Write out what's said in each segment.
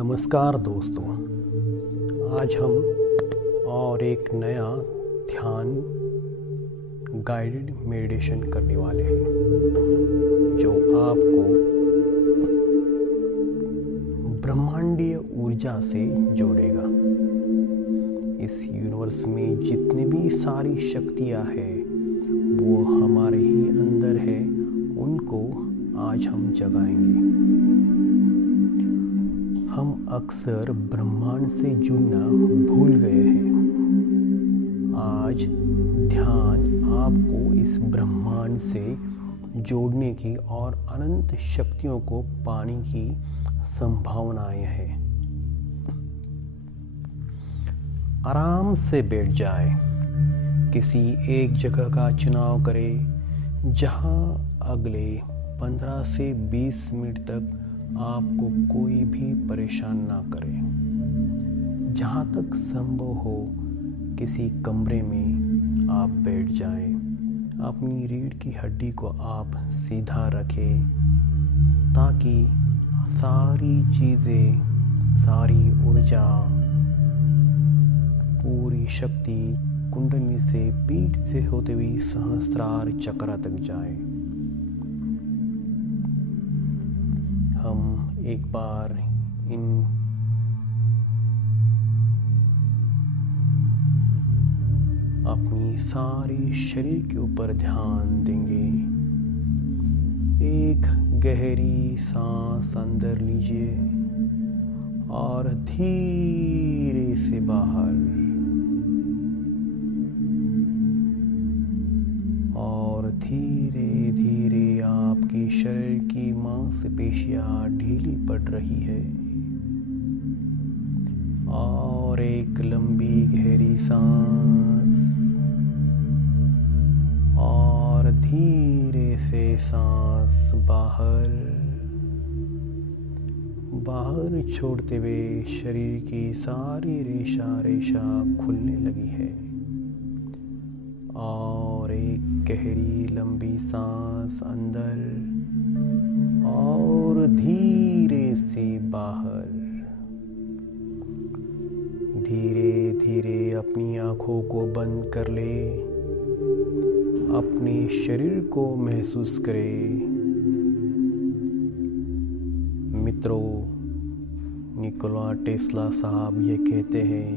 नमस्कार दोस्तों, आज हम और एक नया ध्यान गाइडेड मेडिटेशन करने वाले हैं जो आपको ब्रह्मांडीय ऊर्जा से जोड़ेगा। इस यूनिवर्स में जितनी भी सारी शक्तियाँ हैं वो हमारे ही अंदर है, उनको आज हम जगाएंगे। हम अक्सर ब्रह्मांड से जुड़ना भूल गए हैं। आज ध्यान आपको इस ब्रह्मांड से जोड़ने की और अनंत शक्तियों को पाने की संभावनाएं हैं। आराम से बैठ जाए, किसी एक जगह का चुनाव करें जहां अगले 15 से 20 मिनट तक आपको कोई भी परेशान ना करे। जहाँ तक संभव हो किसी कमरे में आप बैठ जाएं। अपनी रीढ़ की हड्डी को आप सीधा रखें ताकि सारी चीज़ें, सारी ऊर्जा, पूरी शक्ति कुंडली से पीठ से होते हुए सहस्त्रार चक्र तक जाए। हम एक बार इन अपनी सारी शरीर के ऊपर ध्यान देंगे। एक गहरी सांस अंदर लीजिए और धीरे से बाहर, और धीरे धीरे आपकी शरीर की मांसपेशियां ढीली पड़ रही है। और एक लंबी गहरी सांस और धीरे से सांस बाहर छोड़ते हुए शरीर की सारी रेशा खुलने लगी है। और एक गहरी लंबी सांस अंदर और धीरे से बाहर। धीरे धीरे अपनी आँखों को बंद कर ले, अपने शरीर को महसूस करें। मित्रों, निकोला टेस्ला साहब ये कहते हैं,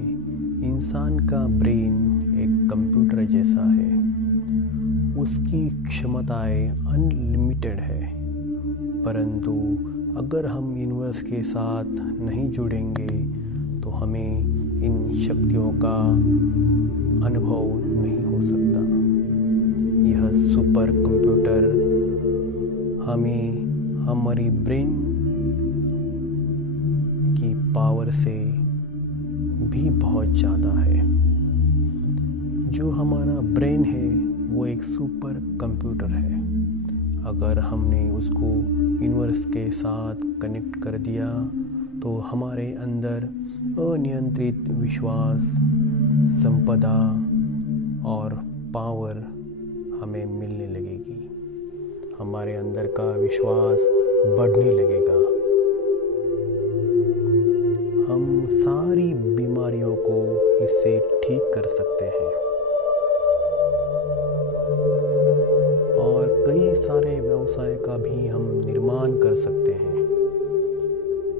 इंसान का ब्रेन एक कंप्यूटर जैसा है। उसकी क्षमताएं अनलिमिटेड है, परंतु अगर हम यूनिवर्स के साथ नहीं जुड़ेंगे तो हमें इन शक्तियों का अनुभव नहीं हो सकता। यह सुपर कंप्यूटर हमें हमारी ब्रेन की पावर से भी बहुत ज़्यादा है। जो हमारा ब्रेन है वो एक सुपर कंप्यूटर है। अगर हमने उसको यूनिवर्स के साथ कनेक्ट कर दिया तो हमारे अंदर अनियंत्रित विश्वास, संपदा और पावर हमें मिलने लगेगी। हमारे अंदर का विश्वास बढ़ने लगेगा। हम सारी बीमारियों को इससे ठीक कर सकते हैं और कई सारे व्यवसाय का भी हम निर्माण कर सकते हैं।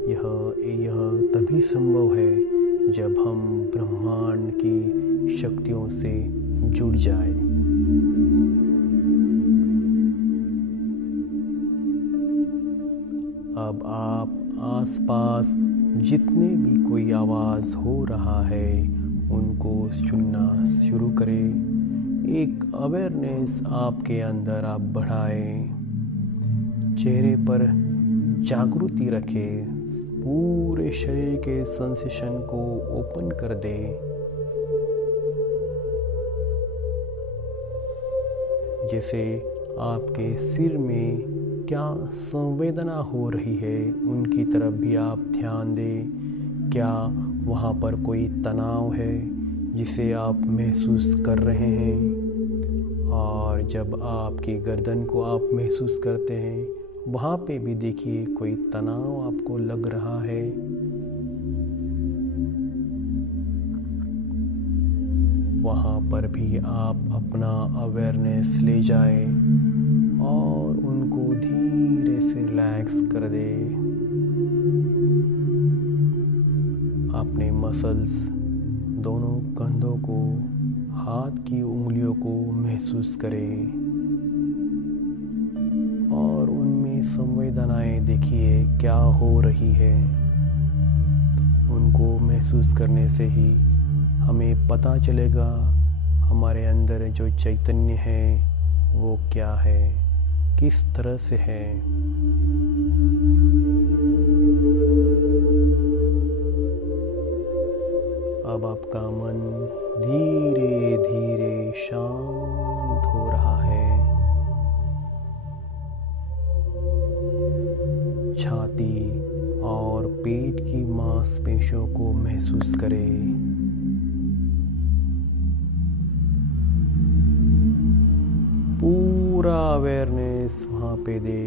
यह तभी संभव है जब हम ब्रह्मांड की शक्तियों से जुड़ जाए। अब आप आसपास जितने भी कोई आवाज़ हो रहा है उनको सुनना शुरू करें। एक अवेयरनेस आपके अंदर आप बढ़ाएं। चेहरे पर जागृति रखें। पूरे शरीर के सेंसेशन को ओपन कर दे। जैसे आपके सिर में क्या संवेदना हो रही है उनकी तरफ भी आप ध्यान दें। क्या वहाँ पर कोई तनाव है जिसे आप महसूस कर रहे हैं? और जब आपकी गर्दन को आप महसूस करते हैं वहाँ पे भी देखिए कोई तनाव आपको लग रहा है, वहाँ पर भी आप अपना अवेयरनेस ले जाए और उनको धीरे से रिलैक्स कर दे। अपने मसल्स, दोनों कंधों को, हाथ की उंगलियों को महसूस करें और उनमें संवेदनाएं देखिए क्या हो रही है। उनको महसूस करने से ही हमें पता चलेगा हमारे अंदर जो चैतन्य है वो क्या है, किस तरह से है। अब आपका मन धीरे धीरे शांत हो रहा है। छाती और पेट की मांसपेशियों को महसूस करें। पूरा अवेयरनेस वहाँ पे दे।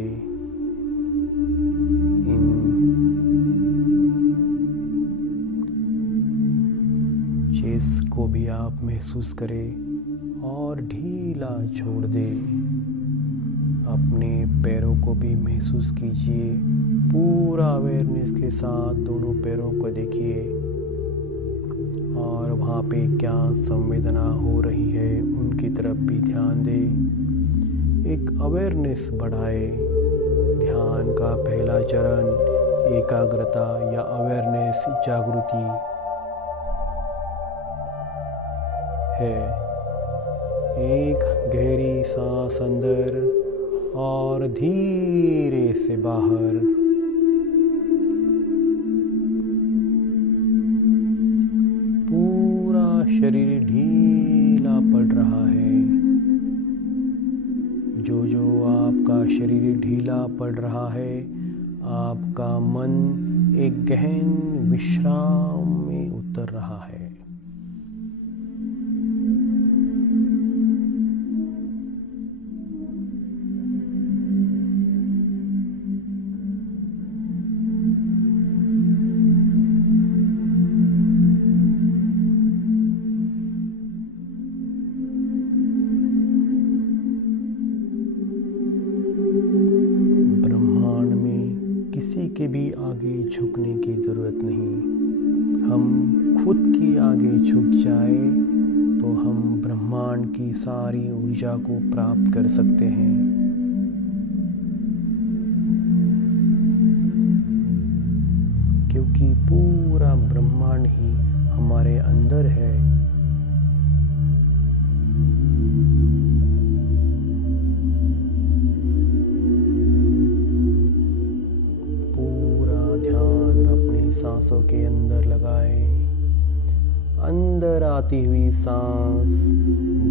इन चेस्ट को भी आप महसूस करें और ढीला छोड़ दे। अपने पैरों को भी महसूस कीजिए। पूरा अवेयरनेस के साथ दोनों पैरों को देखिए और वहाँ पे क्या संवेदना हो रही है उनकी तरफ भी ध्यान दे। एक अवेयरनेस बढ़ाए। ध्यान का पहला चरण एकाग्रता या अवेयरनेस, जागृति है। एक गहरी सांस अंदर और धीरे से बाहर। पूरा शरीर ढीला पड़ रहा है। जो आपका शरीर ढीला पड़ रहा है, आपका मन एक गहन विश्राम में उतर रहा है। के भी आगे झुकने की ज़रूरत नहीं। हम खुद की आगे झुक जाए तो हम ब्रह्मांड की सारी ऊर्जा को प्राप्त कर सकते हैं। क्योंकि पूरा ब्रह्मांड ही हमारे अंदर है। सांसों के अंदर लगाएं। अंदर आती हुई सांस,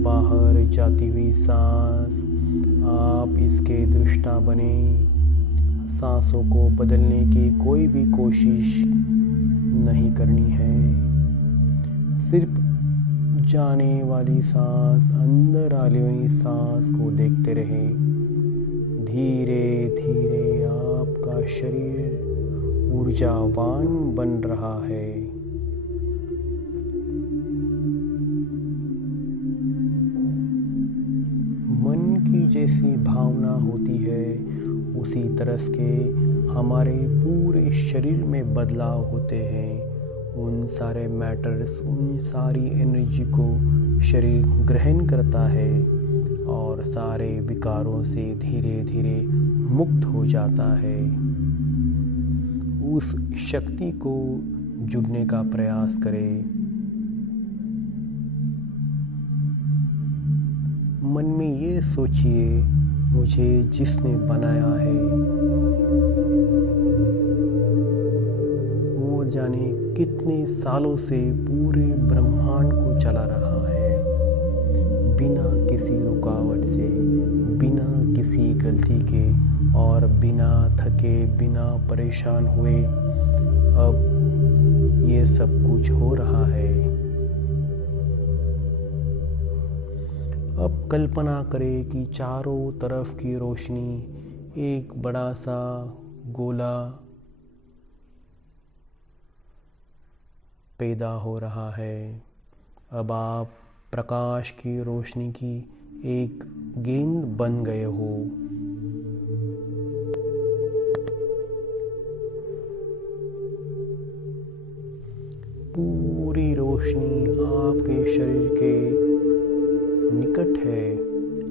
बाहर जाती हुई सांस, आप इसके दृष्टा बने। सांसों को बदलने की कोई भी कोशिश नहीं करनी है। सिर्फ जाने वाली सांस, अंदर आने वाली सांस को देखते रहें। धीरे धीरे आपका शरीर ऊर्जावान बन रहा है। मन की जैसी भावना होती है उसी तरह के हमारे पूरे शरीर में बदलाव होते हैं। उन सारे मैटर्स, उन सारी एनर्जी को शरीर ग्रहण करता है और सारे विकारों से धीरे धीरे मुक्त हो जाता है। उस शक्ति को जुड़ने का प्रयास करें। मन में ये सोचिए, मुझे जिसने बनाया है वो जाने कितने सालों से पूरे ब्रह्मांड को चला रहा है, बिना किसी रुकावट से, बिना किसी गलती के और बिना थके, बिना परेशान हुए अब ये सब कुछ हो रहा है। अब कल्पना करें कि चारों तरफ की रोशनी एक बड़ा सा गोला पैदा हो रहा है। अब आप प्रकाश की रोशनी की एक गेंद बन गए हो। पूरी रोशनी आपके शरीर के निकट है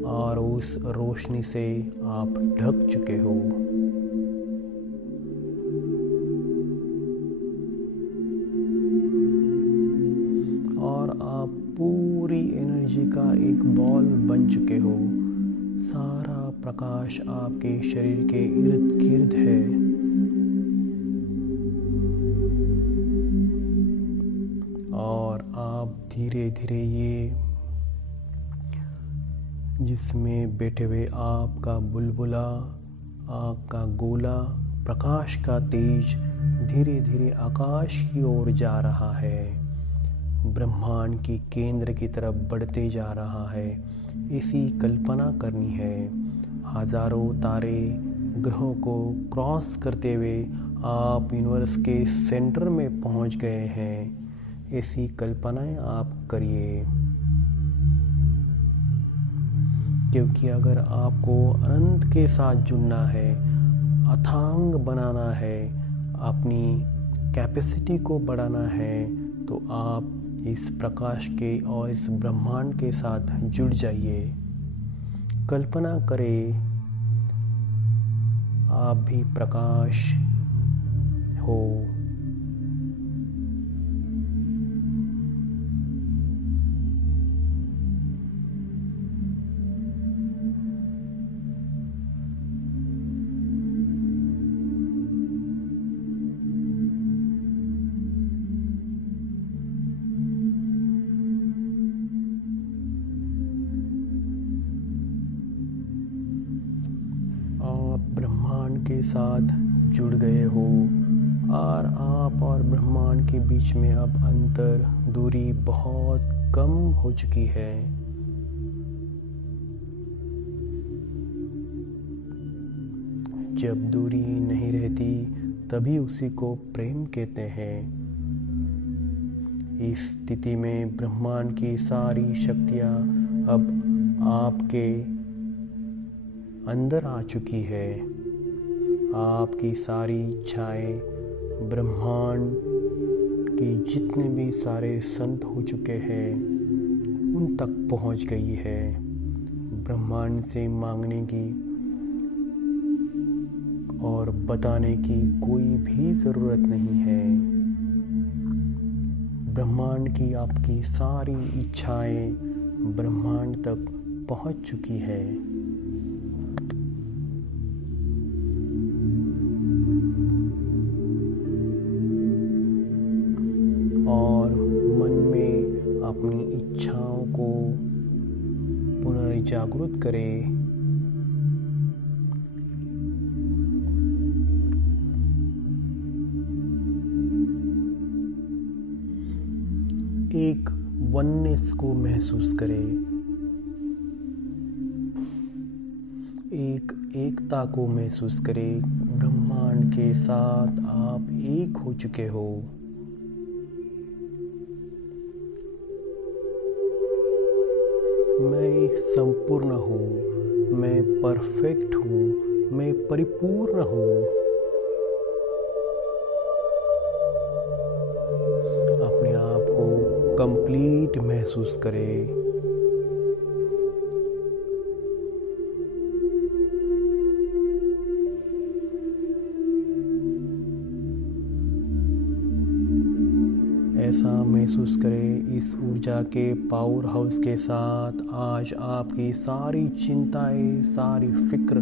और उस रोशनी से आप ढक चुके हो। और आप पूरी एनर्जी का एक बॉल बन चुके हो। सारा प्रकाश आपके शरीर के इर्द गिर्द है। और आप धीरे धीरे ये जिसमें बैठे हुए आपका बुलबुला, आपका गोला, प्रकाश का तेज धीरे धीरे आकाश की ओर जा रहा है, ब्रह्मांड के केंद्र की तरफ बढ़ते जा रहा है। ऐसी कल्पना करनी है, हजारों तारे ग्रहों को क्रॉस करते हुए आप यूनिवर्स के सेंटर में पहुंच गए हैं। ऐसी कल्पनाएं आप करिए, क्योंकि अगर आपको अनंत के साथ जुड़ना है, अथांग बनाना है, अपनी कैपेसिटी को बढ़ाना है, तो आप इस प्रकाश के और इस ब्रह्मांड के साथ जुड़ जाइए। कल्पना करें आप भी प्रकाश हो। ब्रह्मांड के साथ जुड़ गए हो और आप और ब्रह्मांड के बीच में अब अंतर, दूरी बहुत कम हो चुकी है। जब दूरी नहीं रहती तभी उसी को प्रेम कहते हैं। इस स्थिति में ब्रह्मांड की सारी शक्तियाँ अब आपके अंदर आ चुकी है। आपकी सारी इच्छाएं ब्रह्मांड के जितने भी सारे संत हो चुके हैं उन तक पहुंच गई है। ब्रह्मांड से मांगने की और बताने की कोई भी ज़रूरत नहीं है। ब्रह्मांड की आपकी सारी इच्छाएं ब्रह्मांड तक पहुंच चुकी है। और मन में अपनी इच्छाओं को पुनर्जागृत करें। एक वननेस को महसूस करें, एक एकता को महसूस करें। ब्रह्मांड के साथ आप एक हो चुके हो। मैं संपूर्ण हूँ, मैं परफेक्ट हूँ, मैं परिपूर्ण हूँ। अपने आप को कंप्लीट महसूस करें। ऐसा महसूस करें इस ऊर्जा के पावर हाउस के साथ आज आपकी सारी चिंताएं, सारी फिक्र,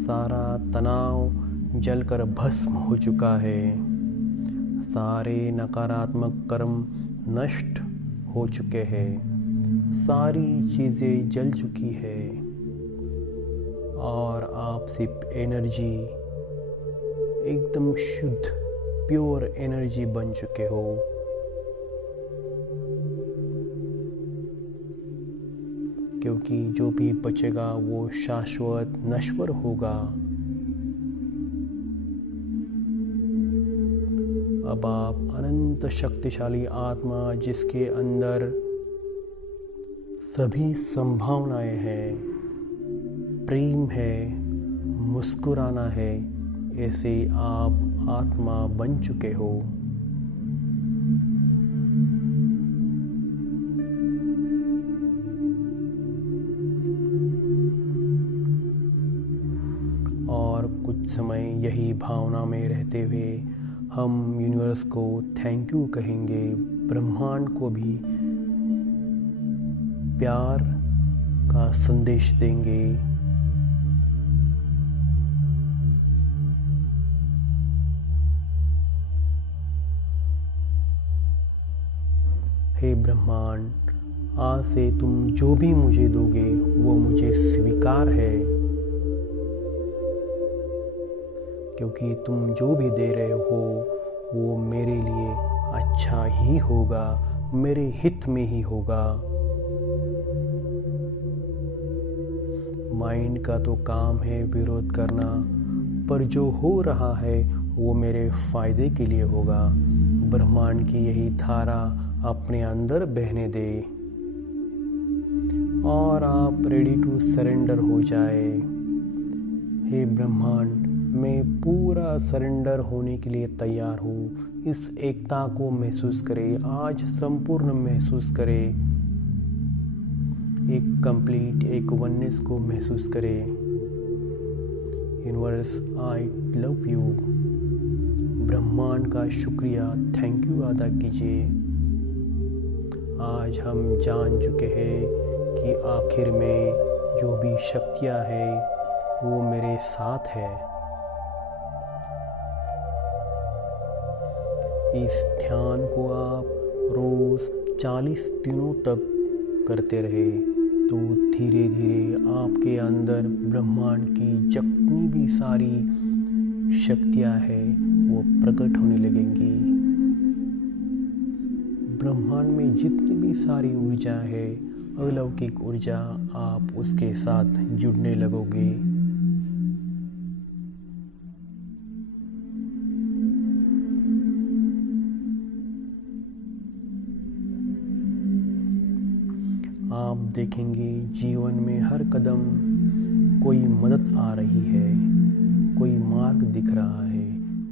सारा तनाव जलकर भस्म हो चुका है। सारे नकारात्मक कर्म नष्ट हो चुके हैं। सारी चीज़ें जल चुकी है और आप सिर्फ एनर्जी, एकदम शुद्ध प्योर एनर्जी बन चुके हो। क्योंकि जो भी बचेगा वो शाश्वत नश्वर होगा। अब आप अनंत शक्तिशाली आत्मा जिसके अंदर सभी संभावनाएं हैं, प्रेम है, मुस्कुराना है, ऐसे आप आत्मा बन चुके हो। और कुछ समय यही भावना में रहते हुए हम यूनिवर्स को थैंक यू कहेंगे, ब्रह्मांड को भी प्यार का संदेश देंगे। हे ब्रह्मांड, आज से तुम जो भी मुझे दोगे वो मुझे स्वीकार है, क्योंकि तुम जो भी दे रहे हो वो मेरे लिए अच्छा ही होगा, मेरे हित में ही होगा। माइंड का तो काम है विरोध करना, पर जो हो रहा है वो मेरे फायदे के लिए होगा। ब्रह्मांड की यही धारा अपने अंदर बहने दे और आप रेडी टू सरेंडर हो जाए। हे ब्रह्मांड, मैं पूरा सरेंडर होने के लिए तैयार हूँ। इस एकता को महसूस करें, आज संपूर्ण महसूस करें, एक कंप्लीट, एक वननेस को महसूस करें। Universe, I love you. ब्रह्मांड का शुक्रिया, थैंक यू अदा कीजिए। आज हम जान चुके हैं कि आखिर में जो भी शक्तियाँ है वो मेरे साथ है। इस ध्यान को आप रोज़ 40 दिनों तक करते रहे तो धीरे धीरे आपके अंदर ब्रह्मांड की जितनी भी सारी शक्तियाँ हैं वो प्रकट होने लगेंगी। ब्रह्मांड में जितनी भी सारी ऊर्जा है, अलौकिक ऊर्जा, आप उसके साथ जुड़ने लगोगे। आप देखेंगे जीवन में हर कदम कोई मदद आ रही है, कोई मार्ग दिख रहा है,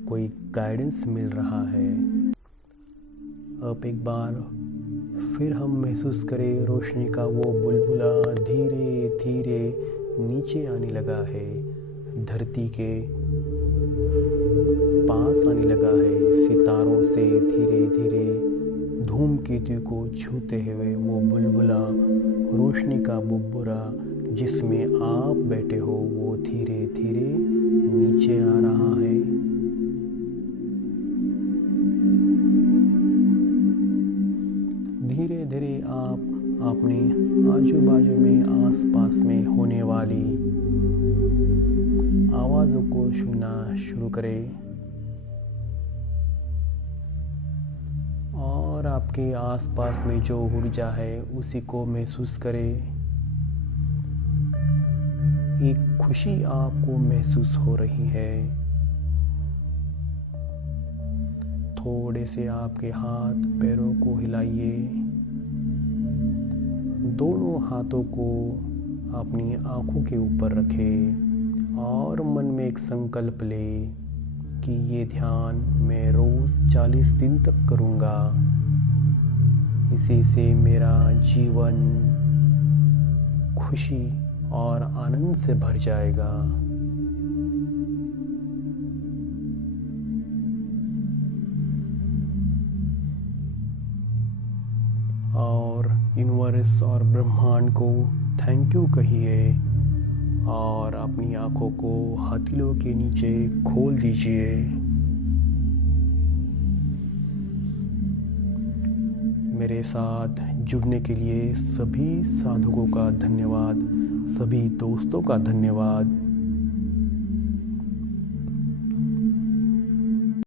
कोई गाइडेंस मिल रहा है। अब एक बार फिर हम महसूस करें रोशनी का वो बुलबुला धीरे धीरे नीचे आने लगा है, धरती के पास आने लगा है, सितारों से धीरे धीरे धूमकेतु को छूते हुए वो बुलबुला, रोशनी का बुब्बुरा जिसमें आप बैठे हो वो धीरे धीरे नीचे आ रहा है। धीरे धीरे आप अपने आजू बाजू में, आस पास में होने वाली आवाज़ों को सुनना शुरू करें और आपके आस पास में जो ऊर्जा है उसी को महसूस करें। एक खुशी आपको महसूस हो रही है। थोड़े से आपके हाथ पैरों को हिलाइए, दोनों हाथों को अपनी आंखों के ऊपर रखें और मन में एक संकल्प ले कि ये ध्यान मैं रोज़ 40 दिन तक करूँगा। इसी से मेरा जीवन खुशी और आनंद से भर जाएगा। और यूनिवर्स और ब्रह्मांड को थैंक यू कहिए और अपनी आंखों को हथेलियों के नीचे खोल दीजिए। मेरे साथ जुड़ने के लिए सभी साधकों का धन्यवाद, सभी दोस्तों का धन्यवाद।